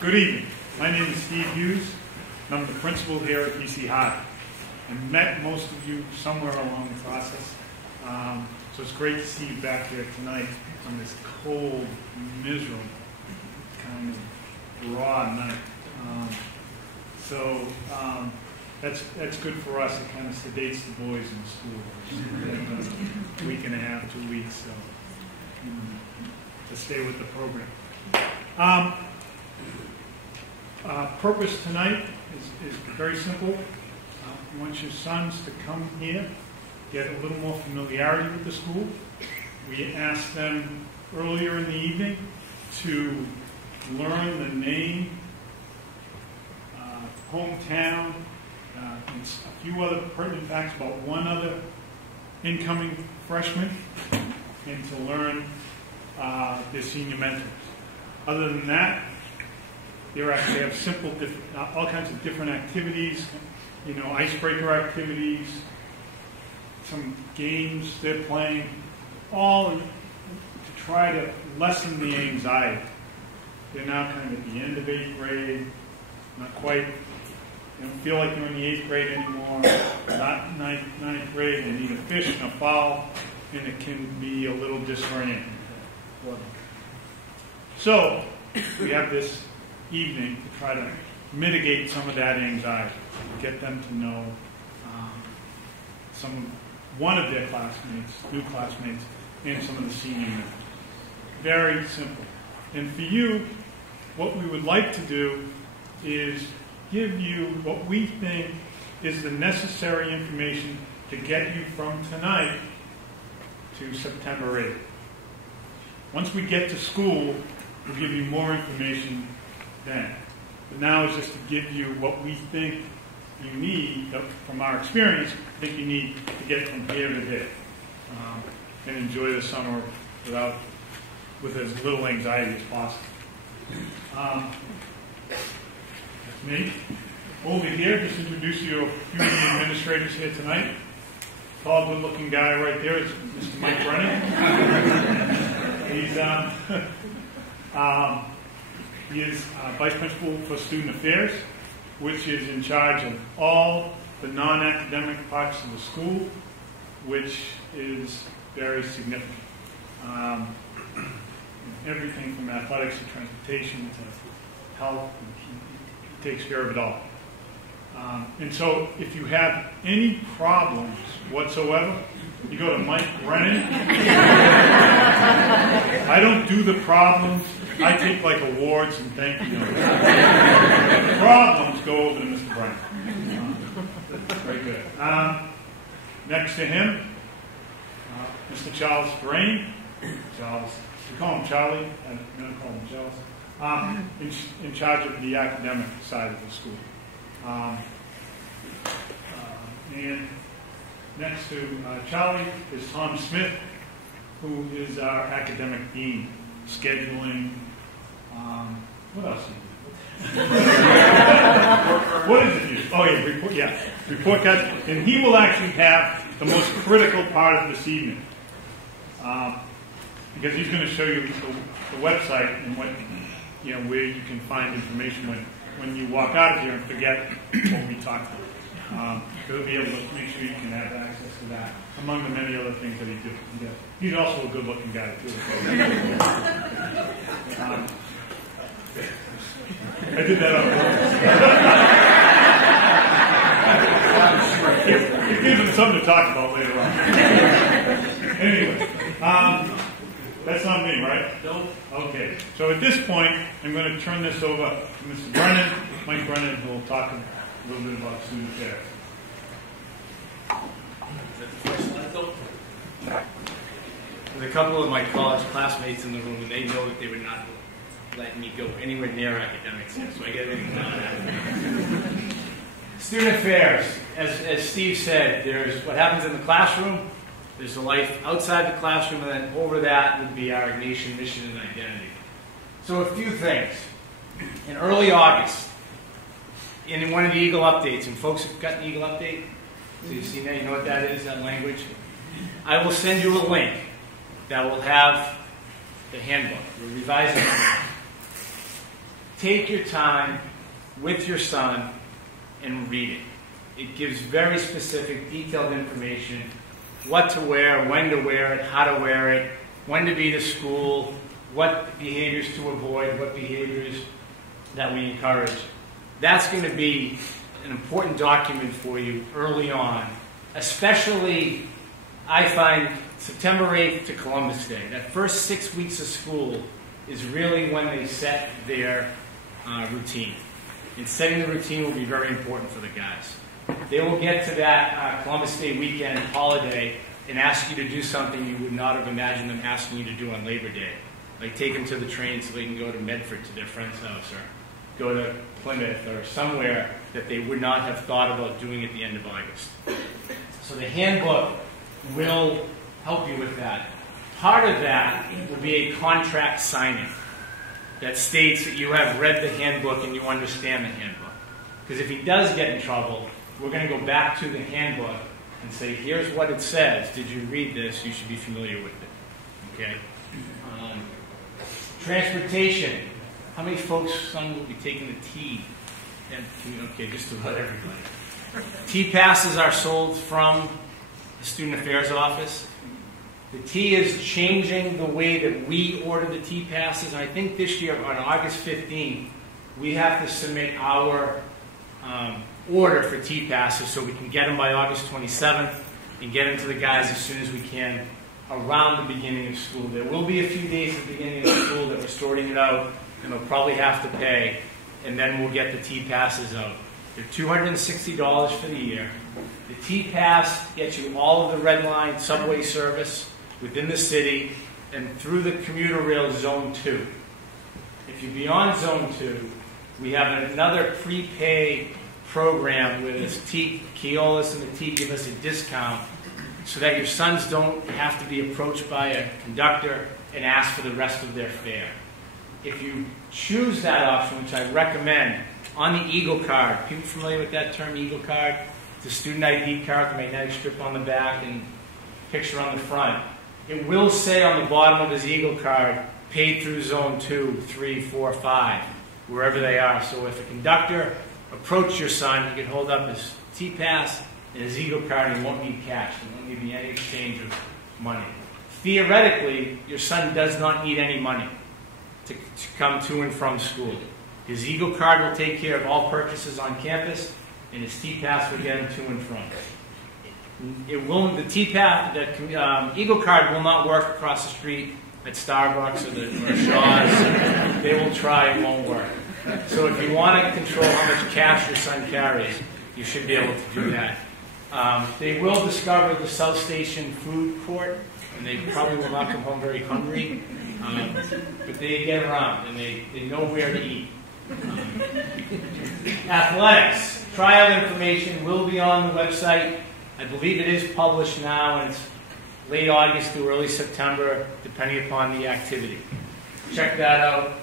Good evening. My name is Steve Hughes, and I'm the principal here at BC High. I met most of you somewhere along the process, so it's great to see you back here tonight on this cold, miserable, kind of raw night. That's good for us. It kind of sedates the boys in school. A week and a half, 2 weeks, so to stay with the program. Purpose tonight is very simple. We want your sons to come here, get a little more familiarity with the school. We asked them earlier in the evening to learn the name, hometown, and a few other pertinent facts about one other incoming freshman, and to learn their senior mentors. Other than that, they actually have simple, all kinds of different activities, icebreaker activities, some games they're playing, all to try to lessen the anxiety. They're now kind of at the end of 8th grade, not quite, they don't feel like they're in the 8th grade anymore, not ninth grade, they need a fish and a foul, and it can be a little disorienting for them. So, we have this evening to try to mitigate some of that anxiety, get them to know one of their classmates, new classmates, and some of the senior members. Very simple. And for you, what we would like to do is give you what we think is the necessary information to get you from tonight to September 8th. Once we get to school, we'll give you more information then. But now it's just to give you what we think you need, from our experience, think you need to get from here to there. And enjoy the summer with as little anxiety as possible. That's me. Over here, just introduce you to a few of the administrators here tonight. Tall, good-looking guy right there is Mr. Mike Brennan. He is Vice Principal for Student Affairs, which is in charge of all the non-academic parts of the school, which is very significant. Everything from athletics to transportation to health, he takes care of it all. And so if you have any problems whatsoever, you go to Mike Brennan. I don't do the problems. I take like awards and thank you. Problems go over to Mr. Brennan. Very good. Next to him, Mr. Charles Brain. Charles, we call him Charlie. I'm going to call him Charles. In charge of the academic side of the school. And next to Charlie is Tom Smith, who is our academic dean, scheduling. What else? What is it? Oh yeah, report cards, and he will actually have the most critical part of this evening, because he's going to show you the website and what where you can find information when you walk out of here and forget what we talked about. He'll be able to make sure you can have access to that, among the many other things that he does. He's also a good-looking guy, too. I did that on purpose. It gives him something to talk about later on. Anyway, that's not me, right? No. Okay. So at this point, I'm going to turn this over to Mr. Brennan, Mike Brennan, who will talk a little bit about student affairs. There's a couple of my college classmates in the room, and they know that they would not let me go anywhere near academics here, so I get everything done. Student affairs, as Steve said, there's what happens in the classroom, there's the life outside the classroom, and then over that would be our nation, mission, and identity. So a few things. In early August, in one of the Eagle updates, and folks have got an Eagle update, so you've seen that, you know what that is, that language? I will send you a link that will have the handbook. We're revising it. take your time with your son and read it. It gives very specific, detailed information, what to wear, when to wear it, how to wear it, when to be to school, what behaviors to avoid, what behaviors that we encourage. That's going to be an important document for you early on, especially, I find, September 8th to Columbus Day. That first 6 weeks of school is really when they set their routine. And setting the routine will be very important for the guys. They will get to that Columbus Day weekend holiday and ask you to do something you would not have imagined them asking you to do on Labor Day. Like take them to the train so they can go to Medford to their friend's house, or go to Plymouth, or somewhere that they would not have thought about doing at the end of August. So the handbook will help you with that. Part of that will be a contract signing that states that you have read the handbook and you understand the handbook. Because if he does get in trouble, we're going to go back to the handbook and say, here's what it says. Did you read this? You should be familiar with it. Okay? Transportation. How many folks' son will be taking the T? Okay, just about everybody. T-passes are sold from the Student Affairs Office. The T is changing the way that we order the T-passes. And I think this year, on August 15th, we have to submit our order for T-passes so we can get them by August 27th and get them to the guys as soon as we can around the beginning of school. There will be a few days at the beginning of school that we're sorting it out, and they'll probably have to pay, and then we'll get the T-passes out. They're $260 for the year. The T-pass gets you all of the Red Line subway service within the city and through the commuter rail Zone 2. If you're beyond Zone 2, we have another prepay program where this Keolis and the T give us a discount so that your sons don't have to be approached by a conductor and ask for the rest of their fare. If you choose that option, which I recommend, on the Eagle card, people familiar with that term, Eagle card? It's a student ID card, the magnetic strip on the back and picture on the front. It will say on the bottom of his Eagle card, paid through Zone 2, 3, 4, 5, wherever they are. So if a conductor approached your son, he could hold up his T-pass and his Eagle card, and he won't need cash. He won't need any exchange of money. Theoretically, your son does not need any money to come to and from school. His Eagle card will take care of all purchases on campus, and his T-pass will get him to and from. The T-pass, the Eagle card will not work across the street at Starbucks or Shaw's. They will try, it won't work. So if you want to control how much cash your son carries, you should be able to do that. They will discover the South Station food court, and they probably will not come home very hungry, but they get around, and they know where to eat. Athletics. Tryout information will be on the website. I believe it is published now, and it's late August through early September, depending upon the activity. Check that out.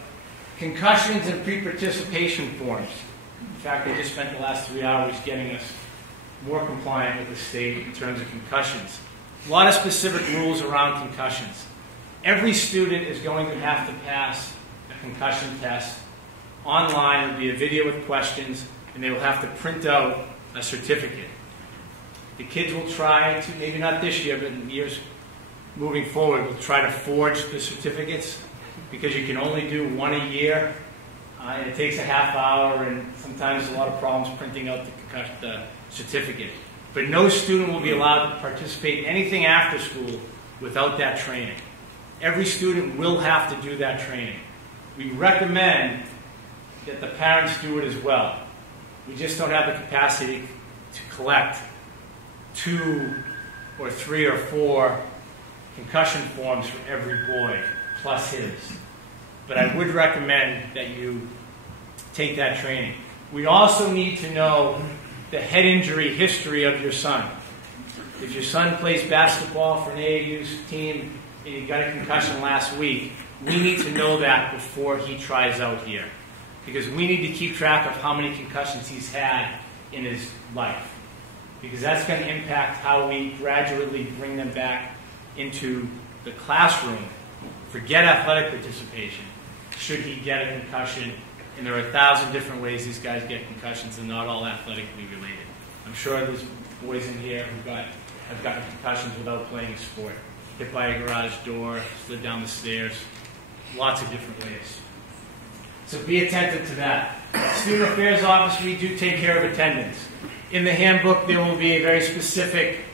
Concussions and pre-participation forms. In fact, I just spent the last 3 hours getting us more compliant with the state in terms of concussions. A lot of specific rules around concussions. Every student is going to have to pass a concussion test online. It will be a video with questions, and they will have to print out a certificate. The kids will try to, maybe not this year, but in years moving forward, will try to forge the certificates because you can only do one a year, and it takes a half hour, and sometimes a lot of problems printing out the certificate. But no student will be allowed to participate in anything after school without that training. Every student will have to do that training. We recommend that the parents do it as well. We just don't have the capacity to collect 2 or 3 or 4 concussion forms for every boy, plus his. But I would recommend that you take that training. We also need to know the head injury history of your son. If your son plays basketball for an AAU team and he got a concussion last week, we need to know that before he tries out here. Because we need to keep track of how many concussions he's had in his life. Because that's going to impact how we gradually bring them back into the classroom. Forget athletic participation. Should he get a concussion And there are 1,000 different ways these guys get concussions, and not all athletically related. I'm sure there's boys in here who have gotten concussions without playing a sport. Hit by a garage door, slid down the stairs, lots of different ways. So be attentive to that. Student Affairs Office, we do take care of attendance. In the handbook, there will be a very specific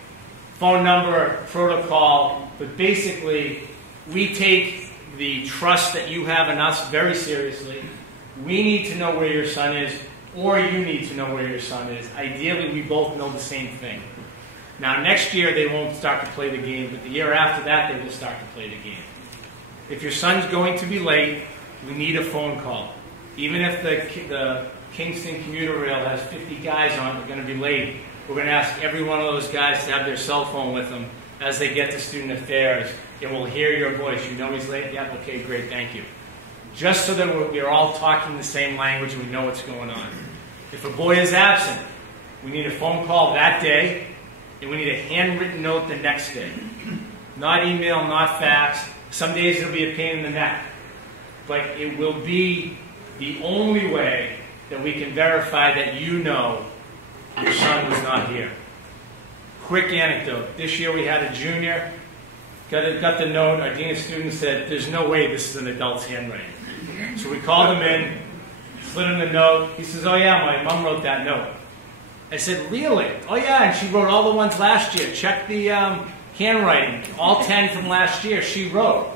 phone number protocol, but basically, we take the trust that you have in us very seriously. We need to know where your son is, or you need to know where your son is. Ideally, we both know the same thing. Now, next year, they won't start to play the game, but the year after that, they will start to play the game. If your son's going to be late, we need a phone call. Even if the Kingston commuter rail has 50 guys on, they're going to be late. We're going to ask every one of those guys to have their cell phone with them as they get to Student Affairs, and we'll hear your voice. You know he's late? Yeah, okay, great, thank you. Just so that we're all talking the same language and we know what's going on. If a boy is absent, we need a phone call that day, and we need a handwritten note the next day. Not email, not fax. Some days it'll be a pain in the neck. But it will be the only way that we can verify that you know your son was not here. Quick anecdote. This year we had a junior, got the note. Our dean of students said, there's no way this is an adult's handwriting. So we called him in, slid him the note. He says, oh yeah, my mom wrote that note. I said, really? Oh yeah, and she wrote all the ones last year. Check the handwriting. All 10 from last year she wrote.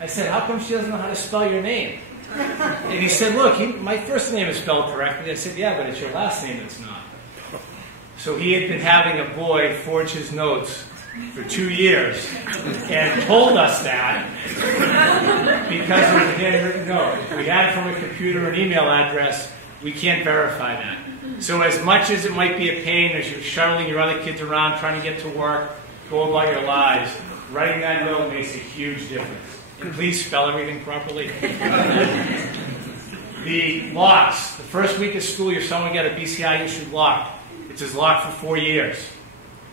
I said, how come she doesn't know how to spell your name? And he said, look, my first name is spelled correctly. I said, yeah, but it's your last name that's not. So he had been having a boy forge his notes for 2 years and told us that because of the handwritten note. If we had it from a computer or an email address, we can't verify that. So as much as it might be a pain as you're shuttling your other kids around, trying to get to work, go about your lives, writing that note makes a huge difference. And please spell everything properly. The locks. The first week of school, your son will get a BCI-issued lock. It's his lock for 4 years.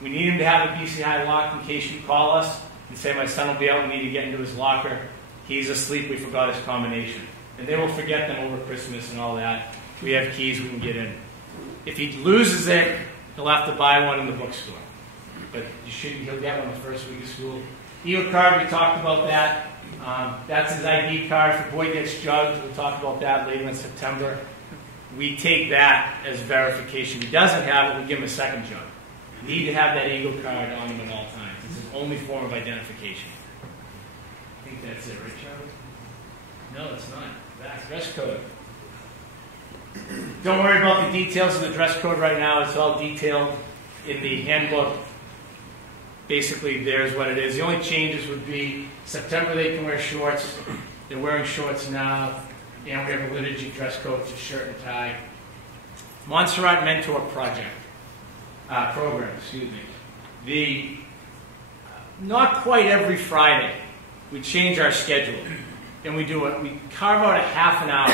We need him to have a BCI lock in case you call us and say, my son will be out and need to get into his locker. He's asleep, we forgot his combination. And they will forget them over Christmas and all that. We have keys, we can get in. If he loses it, he'll have to buy one in the bookstore. But he'll get one the first week of school. EO card, we talked about that. That's his ID card. If a boy gets jugged, we'll talk about that later in September. We take that as verification. If he doesn't have it, we give him a second jug. You need to have that Eagle card on him at all times. It's his only form of identification. I think that's it, right, Charlie? No, it's not. That's dress code. Don't worry about the details of the dress code right now. It's all detailed in the handbook. Basically, there's what it is. The only changes would be September they can wear shorts. They're wearing shorts now. And we have a liturgy dress code. It's a shirt and tie. Montserrat Mentor Project. Program, excuse me. Not quite every Friday, we change our schedule. And we carve out a half an hour,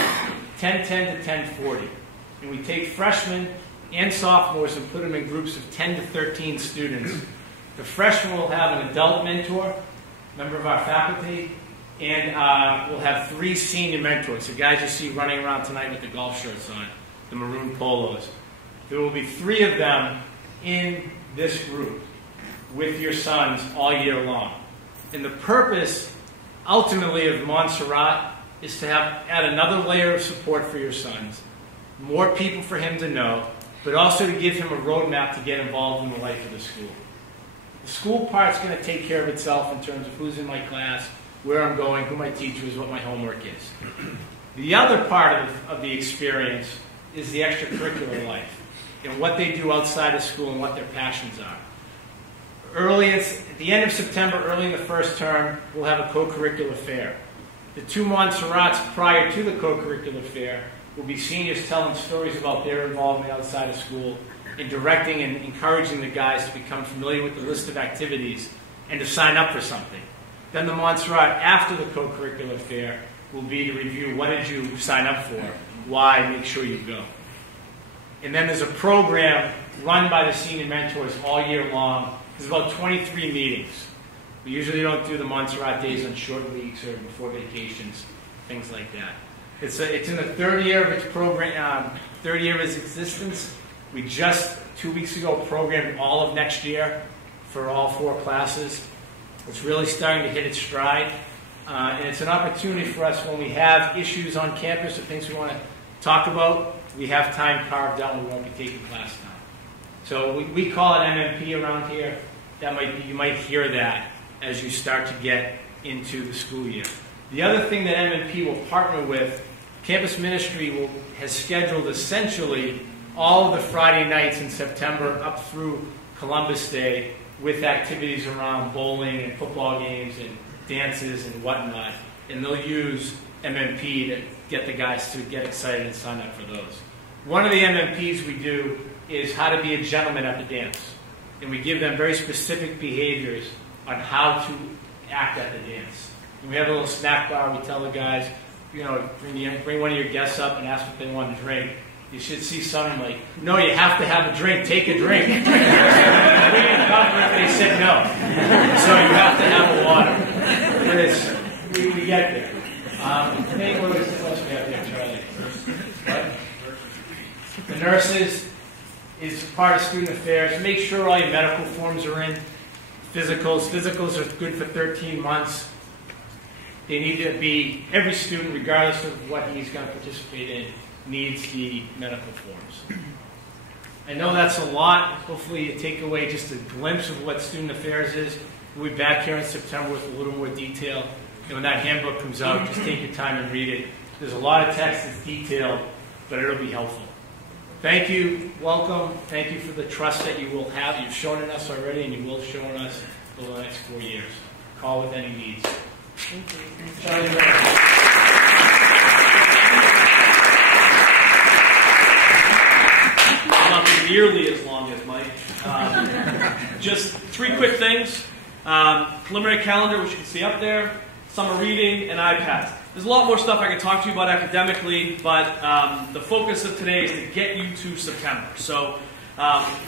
10:10 to 10:40. And we take freshmen and sophomores and put them in groups of 10 to 13 students. The freshman will have an adult mentor, member of our faculty, and we'll have 3 senior mentors, the guys you see running around tonight with the golf shirts on, the maroon polos. There will be 3 of them in this group with your sons all year long. And the purpose, ultimately, of Montserrat is to add another layer of support for your sons, more people for him to know, but also to give him a roadmap to get involved in the life of the school. The school part's going to take care of itself in terms of who's in my class, where I'm going, who my teacher is, what my homework is. The other part of the experience is the extracurricular life and what they do outside of school and what their passions are. At the end of September, early in the first term, we'll have a co-curricular fair. The 2 Montserrats prior to the co-curricular fair will be seniors telling stories about their involvement outside of school and directing and encouraging the guys to become familiar with the list of activities and to sign up for something. Then the Montserrat after the co-curricular fair will be to review what did you sign up for, why, make sure you go. And then there's a program run by the senior mentors all year long. There's about 23 meetings. We usually don't do the Montserrat days on short weeks or before vacations, things like that. It's in the third year of its program, third year of its existence. We just 2 weeks ago programmed all of next year for all 4 classes. It's really starting to hit its stride, and it's an opportunity for us when we have issues on campus or things we want to talk about. We have time carved out, and we won't be taking class time. So we call it MMP around here. You might hear that as you start to get into the school year. The other thing that MMP will partner with, Campus Ministry has scheduled essentially all of the Friday nights in September up through Columbus Day with activities around bowling and football games and dances and whatnot. And they'll use MMP to get the guys to get excited and sign up for those. One of the MMPs we do is how to be a gentleman at the dance. And we give them very specific behaviors on how to act at the dance. And we have a little snack bar. We tell the guys, bring one of your guests up and ask what they want to drink. You should see something like, no, you have to have a drink. Take a drink. We didn't come if they said no. So you have to have a water. We get there. Hey, what else we have there, Charlie? What? The nurses is part of student affairs. Make sure all your medical forms are in. Physicals are good for 13 months. They need to be, every student, regardless of what he's going to participate in, needs the medical forms. I know that's a lot. Hopefully you take away just a glimpse of what student affairs is. We'll be back here in September with a little more detail. And when that handbook comes out, just take your time and read it. There's a lot of text that's detailed, but it'll be helpful. Thank you. Welcome. Thank you for the trust that you will have. You've shown in us already, and you will show in us over the next 4 years. Call with any needs. Thank you. Charlie. Not nearly as long as Mike. Just 3 quick things. Preliminary calendar, which you can see up there, summer reading, and iPads. There's a lot more stuff I can talk to you about academically, but the focus of today is to get you to September. So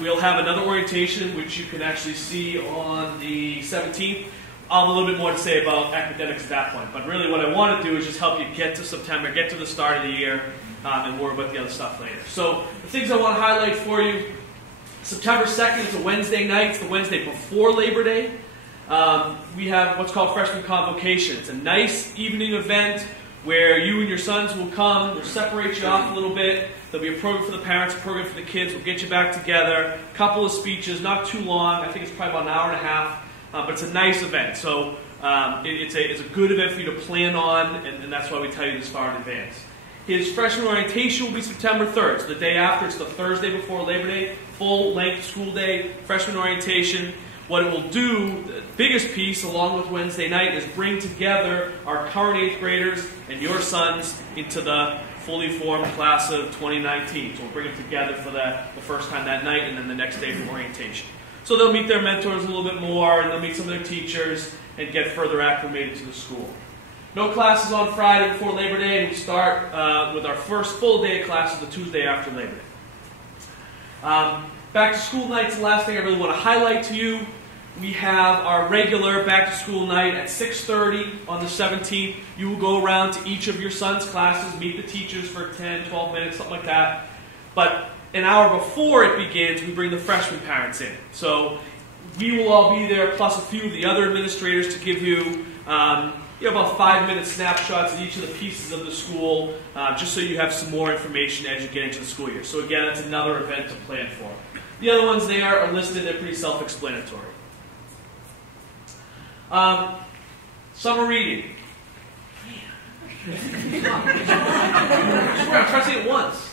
we'll have another orientation, which you can actually see on the 17th. I'll have a little bit more to say about academics at that point. But really what I want to do is just help you get to September, get to the start of the year, and worry about the other stuff later. So the things I want to highlight for you, September 2nd is a Wednesday night. It's the Wednesday before Labor Day. We have what's called Freshman Convocation. It's a nice evening event where you and your sons will come. We'll separate you off a little bit. There'll be a program for the parents, a program for the kids. We'll get you back together. A couple of speeches, not too long. I think it's probably about an hour and a half. But it's a nice event. So it's a good event for you to plan on, and that's why we tell you this far in advance. His freshman orientation will be September 3rd. So the day after, it's the Thursday before Labor Day, full-length school day, freshman orientation. What it will do, the biggest piece, along with Wednesday night, is bring together our current 8th graders and your sons into the fully formed class of 2019. So we'll bring them together for the first time that night, and then the next day for orientation. So they'll meet their mentors a little bit more, and they'll meet some of their teachers, and get further acclimated to the school. No classes on Friday before Labor Day, and we start with our first full day of classes the Tuesday after Labor Day. Back to school night's the last thing I really want to highlight to you. We have our regular back to school night at 6:30 on the 17th. You will go around to each of your son's classes, meet the teachers for 10, 12 minutes, something like that. But an hour before it begins, we bring the freshman parents in. So we will all be there, plus a few of the other administrators to give you about 5-minute snapshots of each of the pieces of the school, just so you have some more information as you get into the school year. So again, it's another event to plan for. The other ones there are listed. They're pretty self-explanatory. Summer reading. I'm pressing it once.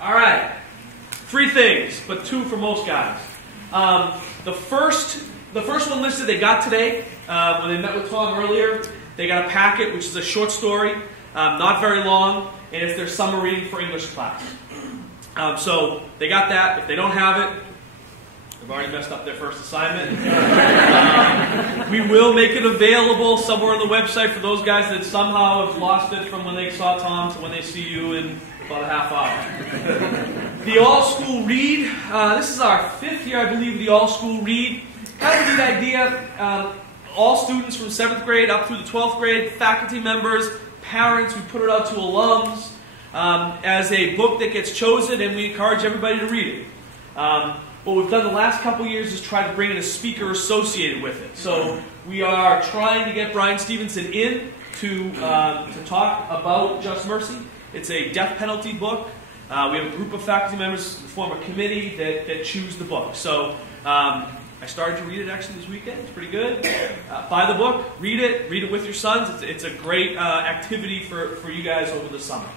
All right. 3 things, but 2 for most guys. The first one listed they got today when they met with Tom earlier. They got a packet, which is a short story, not very long, and it's their summer reading for English class. So they got that. If they don't have it, they've already messed up their first assignment. We will make it available somewhere on the website for those guys that somehow have lost it from when they saw Tom to when they see you in about a half hour. The all-school read. This is our 5th year, I believe, the all-school read. kind of a neat idea. All students from 7th grade up through the 12th grade, faculty members, parents, we put it out to alums as a book that gets chosen, and we encourage everybody to read it. What we've done the last couple years is try to bring in a speaker associated with it. So we are trying to get Brian Stevenson in to talk about Just Mercy. It's a death penalty book. We have a group of faculty members who form a committee that choose the book. So I started to read it actually this weekend. It's pretty good. Buy the book, read it with your sons. It's a great activity for you guys over the summer.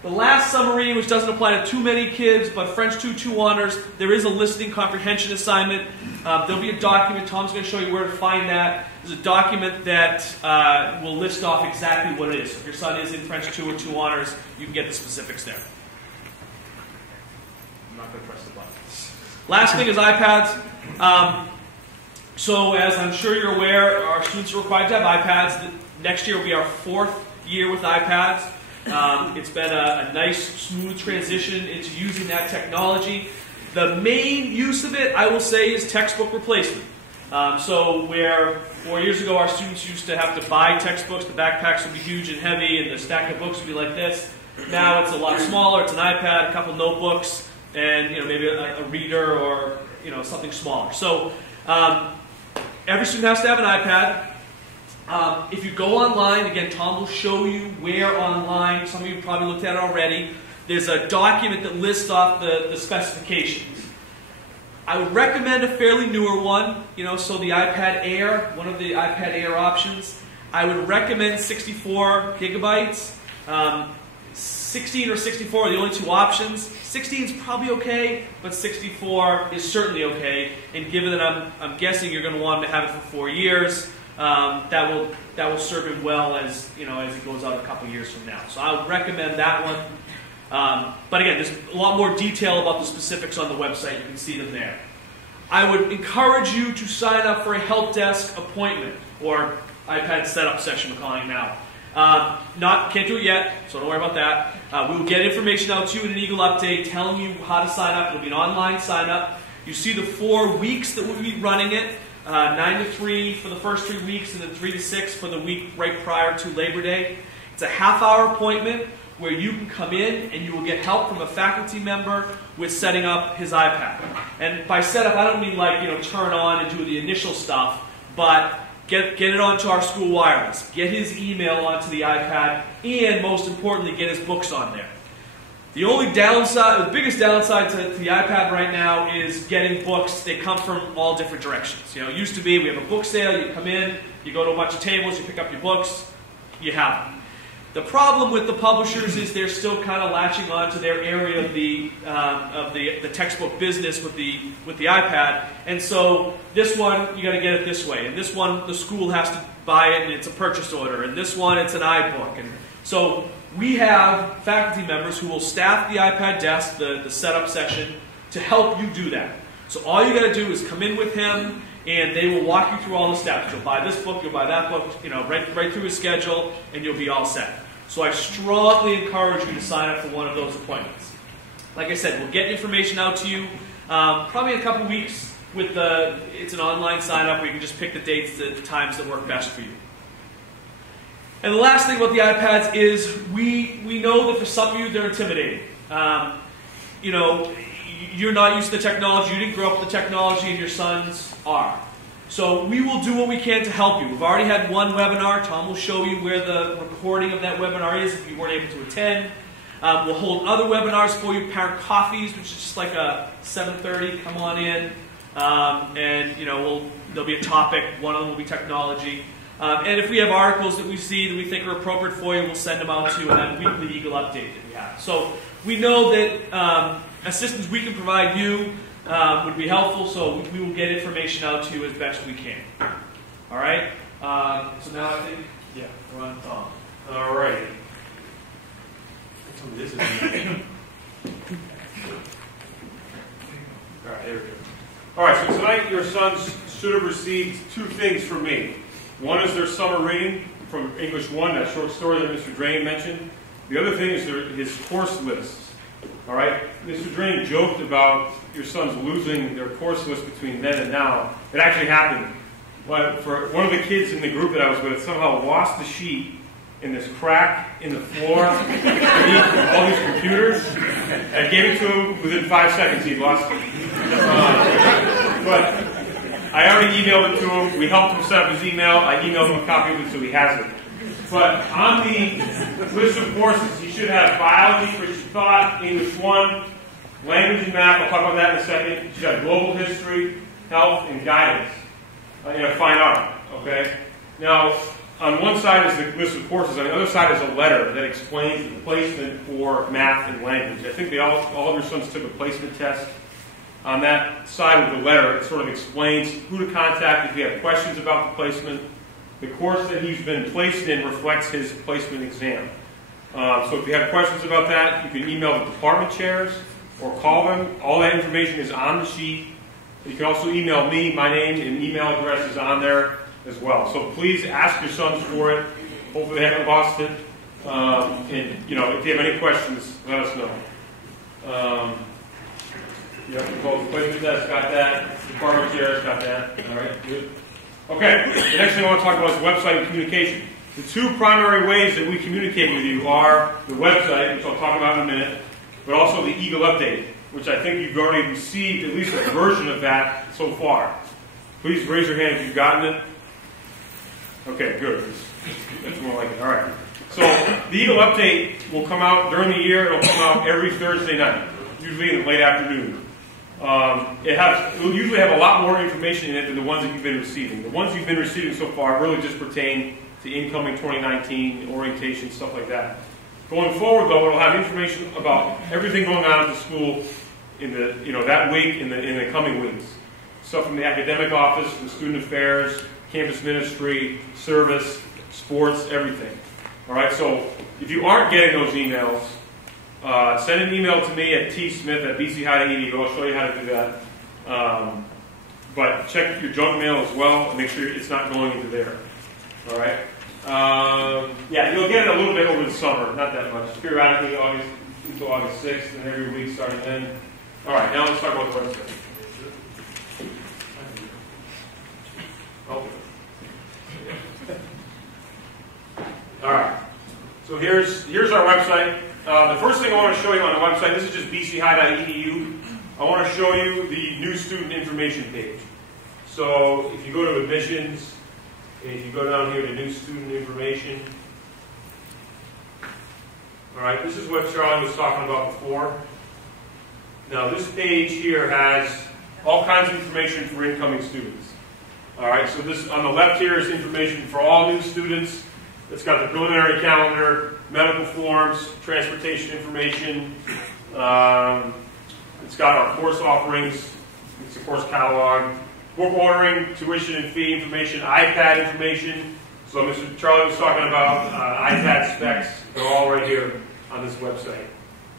The last summer reading, which doesn't apply to too many kids, but French 2 honors, there is a listening comprehension assignment. There'll be a document. Tom's going to show you where to find that. There's a document that will list off exactly what it is. So if your son is in French 2 or 2 honors, you can get the specifics there. I'm not going to press the button. Last thing is iPads. So as I'm sure you're aware, our students are required to have iPads. Next year will be our 4th year with iPads. It's been a nice, smooth transition into using that technology. The main use of it, I will say, is textbook replacement. So where 4 years ago our students used to have to buy textbooks, the backpacks would be huge and heavy, and the stack of books would be like this. Now it's a lot smaller. It's an iPad, a couple notebooks, and maybe a reader or something smaller. So every student has to have an iPad. If you go online, again, Tom will show you where online. Some of you probably looked at it already. There's a document that lists off the specifications. I would recommend a fairly newer one, so the iPad Air, one of the iPad Air options. I would recommend 64 gigabytes. 16 or 64 are the only 2 options. 16 is probably okay, but 64 is certainly okay. And given that I'm guessing you're going to want him to have it for 4 years, that will serve him well as he goes out a couple years from now. So I would recommend that one. But again, there's a lot more detail about the specifics on the website. You can see them there. I would encourage you to sign up for a help desk appointment, or iPad setup session we're calling it now. Can't do it yet, so don't worry about that. We will get information out to you in an Eagle update telling you how to sign up. It'll be an online sign up. You see the 4 weeks that we'll be running it. 9 to 3 for the first 3 weeks, and then 3 to 6 for the week right prior to Labor Day. It's a half-hour appointment where you can come in and you will get help from a faculty member with setting up his iPad. And by setup, I don't mean turn on and do the initial stuff, but get it onto our school wireless, get his email onto the iPad, and most importantly, get his books on there. The only downside, the biggest downside to the iPad right now is getting books. They come from all different directions. It used to be we have a book sale, you come in, you go to a bunch of tables, you pick up your books, you have them. The problem with the publishers is they're still kind of latching on to their area of the textbook business with the iPad, and so this one you got to get it this way, and this one the school has to buy it and it's a purchase order, and this one it's an iBook, and so we have faculty members who will staff the iPad desk, the setup session, to help you do that. So all you got to do is come in with him, and they will walk you through all the steps. You'll buy this book, you'll buy that book, right through his schedule, and you'll be all set. So I strongly encourage you to sign up for one of those appointments. Like I said, we'll get information out to you probably in a couple weeks. It's an online sign up where you can just pick the dates, the times that work best for you. And the last thing about the iPads is we know that for some of you they're intimidating. You're not used to the technology, you didn't grow up with the technology, and your sons are. So we will do what we can to help you. We've already had one webinar. Tom will show you where the recording of that webinar is if you weren't able to attend. We'll hold other webinars for you, parent coffees, which is just like a 7:30, come on in. There'll be a topic. One of them will be technology. And if we have articles that we see that we think are appropriate for you, we'll send them out to you in that weekly Eagle update that we have. So we know that assistance we can provide you would be helpful, so we will get information out to you as best we can. All right? So now I think, we're on Tom. All right. This is All right, there we go. All right, so tonight your sons should have received 2 things from me. One is their summer reading from English 1, that short story that Mr. Drain mentioned. The other thing is his course lists. All right? Mr. Drain joked about your sons losing their course list between then and now. It actually happened. But for one of the kids in the group that I was with somehow lost the sheet in this crack in the floor beneath all these computers. I gave it to him within 5 seconds. He'd lost it. But I already emailed it to him. We helped him set up his email. I emailed him a copy of it so he has it. But on the list of courses, you should have biology, Christian thought, English 1, language and math. I'll talk about that in a second. You should have global history, health, and guidance. Fine art. Okay? Now, on one side is the list of courses. On the other side is a letter that explains the placement for math and language. I think all of your sons took a placement test. On that side of the letter, it sort of explains who to contact if you have questions about the placement. The course that he's been placed in reflects his placement exam. So if you have questions about that, you can email the department chairs or call them. All that information is on the sheet. You can also email me. My name and email address is on there as well. So please ask your sons for it. Hopefully they haven't lost it. And if you have any questions, let us know. Both placement test got that. Department chairs got that. All right, good. Okay, the next thing I want to talk about is website and communication. The two primary ways that we communicate with you are the website, which I'll talk about in a minute, but also the Eagle Update, which I think you've already received at least a version of that so far. Please raise your hand if you've gotten it. Okay, good. That's more like it. All right. So the Eagle Update will come out during the year. It'll come out every Thursday night, usually in the late afternoon. It will usually have a lot more information in it than the ones that you've been receiving. The ones you've been receiving so far really just pertain to incoming 2019, orientation, stuff like that. Going forward, though, it'll have information about everything going on at the school in that week, in the coming weeks. Stuff from the academic office, the student affairs, campus ministry, service, sports, everything. All right. So if you aren't getting those emails, send an email to me at tsmith@bchigh.edu. I'll show you how to do that. But check your junk mail as well and make sure it's not going into there. All right. You'll get it a little bit over the summer, not that much. Periodically, until August 6th, and every week starting then. All right. Now let's talk about the website. All right. So here's our website. The first thing I want to show you on the website, this is just bchigh.edu. I want to show you the new student information page. So if you go to admissions, and if you go down here to new student information, all right, this is what Charlie was talking about before. Now this page here has all kinds of information for incoming students. All right, so this on the left here is information for all new students. It's got the preliminary calendar, medical forms, transportation information. It's got our course offerings. It's a course catalog. Book ordering, tuition and fee information, iPad information. So Mr. Charlie was talking about iPad specs. They're all right here on this website.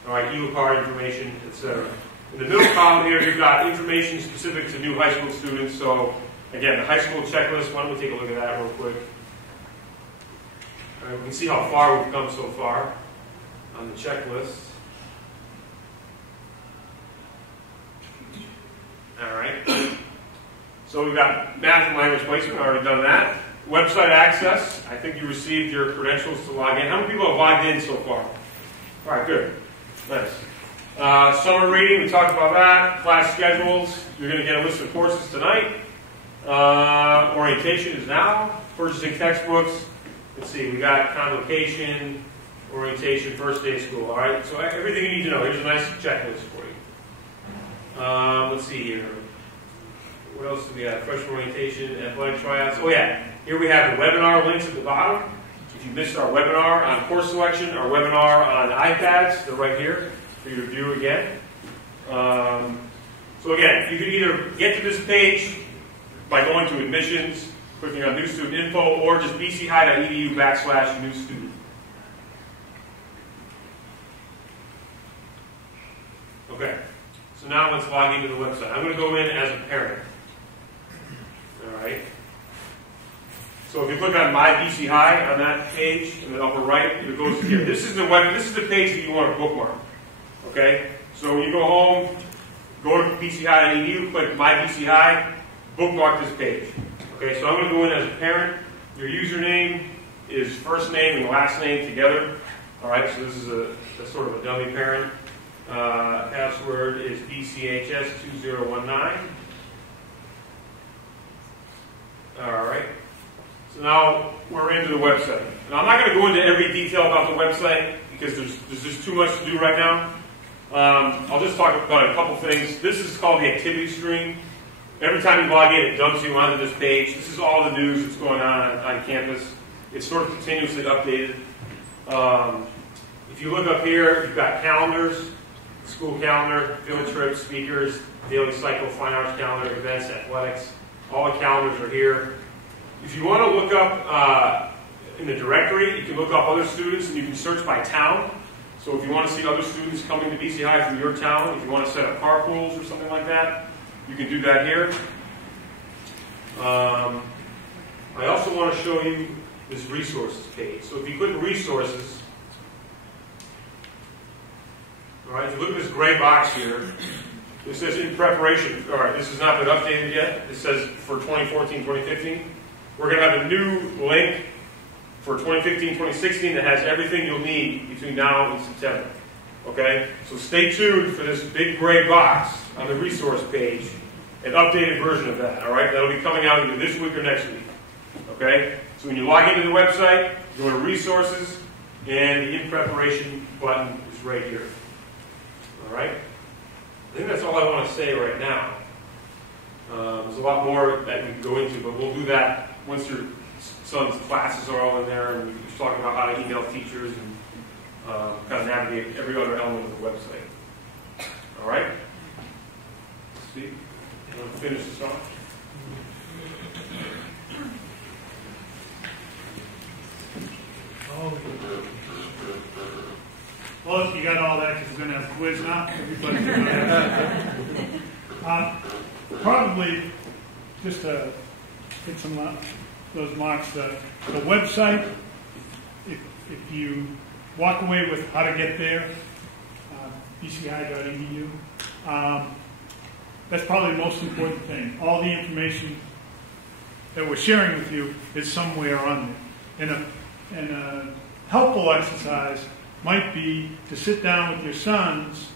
All right, e-card information, etc. In the middle column here, you've got information specific to new high school students. So again, the high school checklist. Why don't we take a look at that real quick? All right, we can see how far we've come so far on the checklist. All right. So we've got math and language placement. Already done that. Website access. I think you received your credentials to log in. How many people have logged in so far? All right, good. Nice. Summer reading. We talked about that. Class schedules. You're going to get a list of courses tonight. Orientation is now. Purchasing textbooks. Let's see. We got convocation, orientation, first day of school. All right. So everything you need to know. Here's a nice checklist for you. Let's see here. What else do we have? Freshman orientation, athletic tryouts. Oh yeah, here we have the webinar links at the bottom. If you missed our webinar on course selection, our webinar on iPads, they're right here for you to view again. So again, you can either get to this page by going to admissions, clicking on new student info, or just bchigh.edu/new student. Okay, so now let's log into the website. I'm going to go in as a parent. All right. So if you click on My BC High on that page in the upper right, it goes here. This is the page that you want to bookmark. Okay? So when you go home, go to bchigh.edu, click My BC High, bookmark this page. Okay, so I'm going to go in as a parent. Your username is first name and last name together. All right, so this is a sort of a dummy parent. Password is BCHS2019. All right. So now we're into the website. Now I'm not going to go into every detail about the website because there's just too much to do right now. I'll just talk about a couple things. This is called the activity stream. Every time you log in, it dumps you onto this page. This is all the news that's going on campus. It's sort of continuously updated. If you look up here, you've got calendars, school calendar, field trips, speakers, daily cycle, fine arts calendar, events, athletics. All the calendars are here. If you want to look up in the directory, you can look up other students and you can search by town. So if you want to see other students coming to BC High from your town, if you want to set up carpools or something like that, you can do that here. I also want to show you this resources page. So if you click resources, all right, if you look at this gray box here, it says in preparation. All right, this has not been updated yet. It says for 2014, 2015. We're going to have a new link for 2015, 2016 that has everything you'll need between now and September. Okay? So stay tuned for this big gray box on the resource page, an updated version of that. All right? That'll be coming out either this week or next week. Okay? So when you log into the website, go to resources, and the in preparation button is right here. All right? I think that's all I want to say right now. There's a lot more that we can go into, but we'll do that once your son's classes are all in there, and we're talking about how to email teachers and kind of navigate every other element of the website. All right? Steve, you want to finish this off? Oh. Well, if you got all that, because we're going to have a quiz now. Everybody's going to have probably just to hit some those marks. The website, if you walk away with how to get there, bchigh.edu, that's probably the most important thing. All the information that we're sharing with you is somewhere on there. And a helpful exercise might be to sit down with your sons,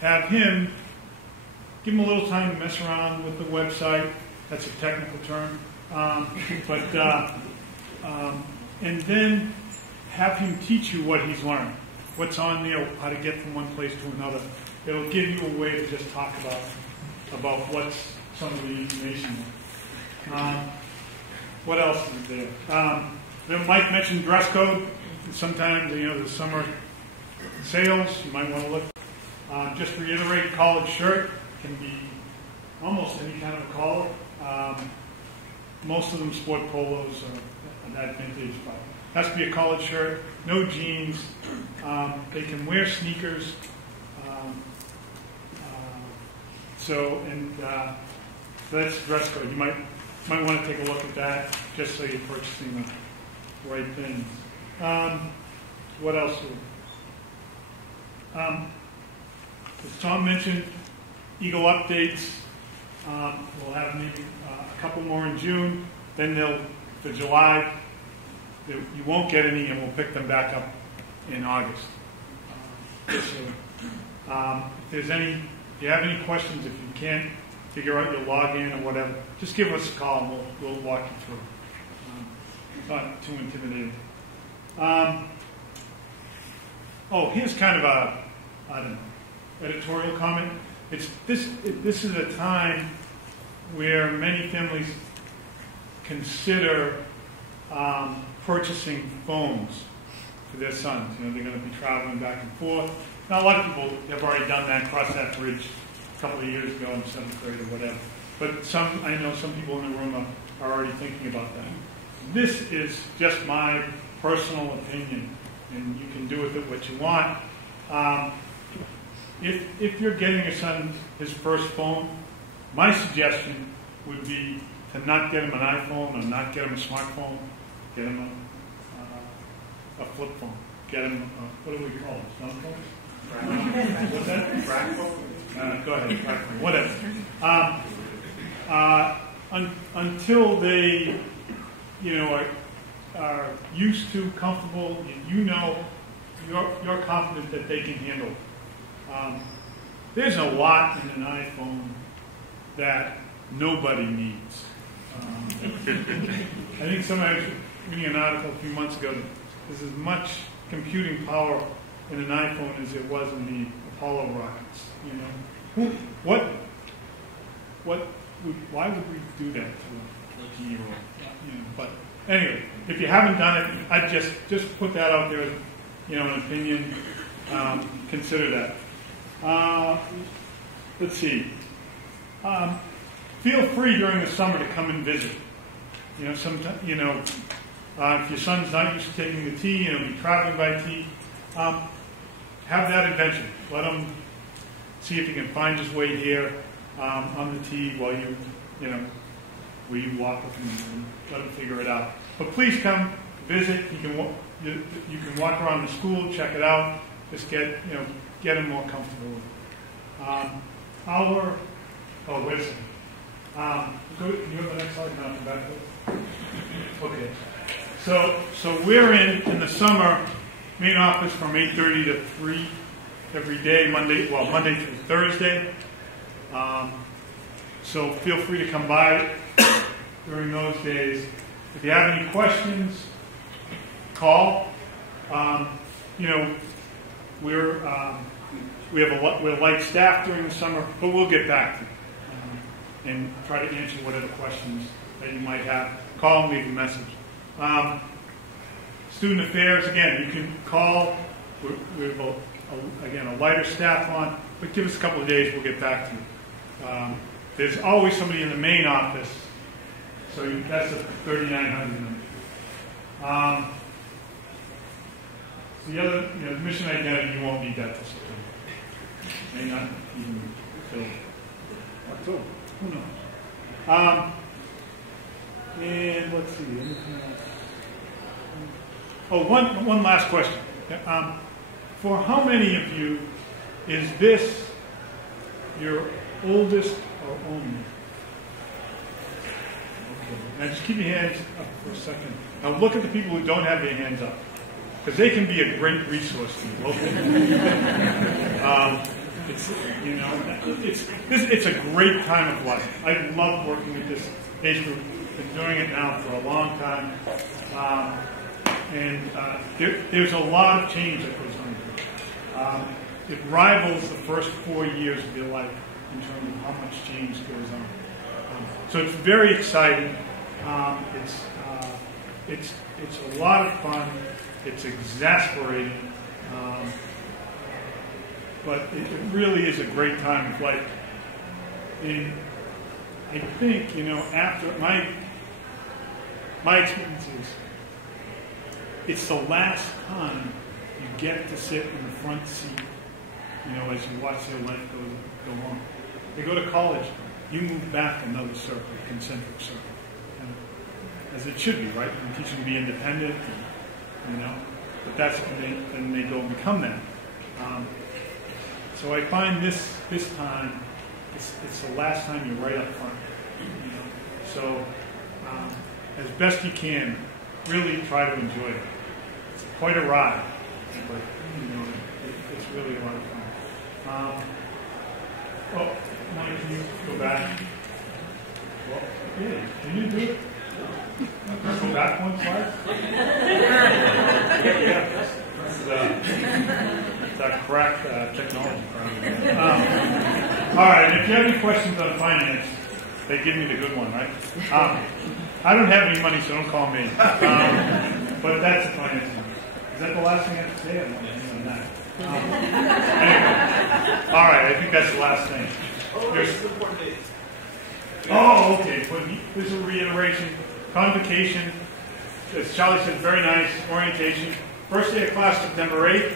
have him, give him a little time to mess around with the website. That's a technical term. And then have him teach you what he's learned, what's on there, how to get from one place to another. It'll give you a way to just talk about what's some of the information there. What else is there? Then Mike mentioned dress code. Sometimes, the summer sales, you might want to look. Just to reiterate, collared shirt can be almost any kind of a collar. Most of them sport polos or that vintage, but it has to be a collared shirt. No jeans. They can wear sneakers. So that's dress code. You might want to take a look at that just so you're purchasing the right things. What else? As Tom mentioned, Eagle updates. We'll have maybe a couple more in June. Then for July, you won't get any, and we'll pick them back up in August. If you have any questions, if you can't figure out your login or whatever, just give us a call and we'll walk you through. It's not too intimidating. Here's kind of editorial comment. This is a time where many families consider purchasing phones for their sons. They're going to be traveling back and forth. Now, a lot of people have already done that, crossed that bridge a couple of years ago in 7th grade or whatever. But I know some people in the room are already thinking about that. This is just my personal opinion, and you can do with it what you want. If you're getting your son his first phone, my suggestion would be to not get him an iPhone or not get him a smartphone. Get him a flip phone. Get him what do we call them? Thumb phones? What's that? Go ahead. Whatever. Until they, are used to, comfortable, you're confident that they can handle. There's a lot in an iPhone that nobody needs. I think somebody was reading an article a few months ago. There's as much computing power in an iPhone as there was in the Apollo rockets. Why would we do that to a 13-year-old? But anyway, if you haven't done it, I'd just put that out there as an opinion. Consider that. Let's see. Feel free during the summer to come and visit. If your son's not used to taking the T, be traveling by T, have that adventure. Let him see if he can find his way here on the T while you walk with him and let him figure it out. But please come visit. You can walk around the school, check it out. Just get him more comfortable with it. Wait a second. Can you have the next slide? No, come back to it. Okay. So we're in the summer, main office from 8:30 to 3 every day, Monday through Thursday. So feel free to come by during those days. If you have any questions, call. We're light staff during the summer, but we'll get back to you and try to answer whatever questions that you might have. Call and leave a message. Student affairs, again, you can call. We have a lighter staff on, but give us a couple of days, we'll get back to you. There's always somebody in the main office, so that's a 3,900 number. The other, mission identity, you won't need that till September. May not even till October. Who knows? And let's see. One last question. For how many of you is this your oldest or only? Okay. Now just keep your hands up for a second. Now look at the people who don't have their hands up, because they can be a great resource to you locally. It's a great time of life. I love working with this age group. Been doing it now for a long time. There's a lot of change that goes on here. It rivals the first 4 years of your life in terms of how much change goes on. So it's very exciting. It's a lot of fun. It's exasperating. But it really is a great time of life. And I think, after my experience is, it's the last time you get to sit in the front seat, as you watch your life go on. You go to college, you move back another circle, concentric circle. And as it should be, right? You teach them to be independent, but that's when they go and become that. So I find this time, it's the last time you're right up front. So as best you can, really try to enjoy it. It's quite a ride, but it's really a lot of fun. Mike, can you go back? Well, yeah, can you do it? Go back one slide. Yeah. That crack technology. All right, and if you have any questions on finance, they give me the good one, right? I don't have any money, so don't call me. But that's the finance one. Is that the last thing I have to say? Anyway. All right, I think that's the last thing. Okay. But there's a reiteration. Convocation. As Charlie said, very nice. Orientation. First day of class, September 8th.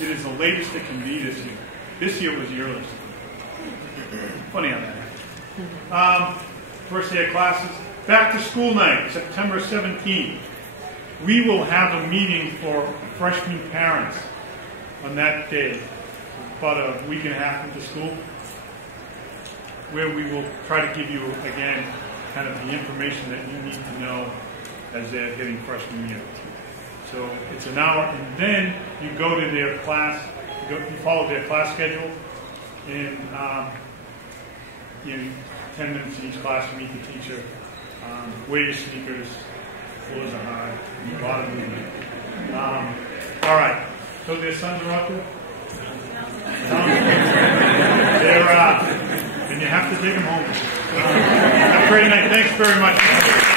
It is the latest it can be this year. This year was the earliest. Funny how that happened. First day of classes. Back to school night, September 17th. We will have a meeting for freshman parents on that day. about a week and a half into school, where we will try to give you, again, kind of the information that you need to know as they're hitting freshman year. So it's an hour, and then you go to their class, you follow their class schedule, and in 10 minutes in each class, you meet the teacher, wear your sneakers, floors are hard, a lot of movement. All right, so their sons are out there? They're and you have to take them home. Have a great night. Thanks very much.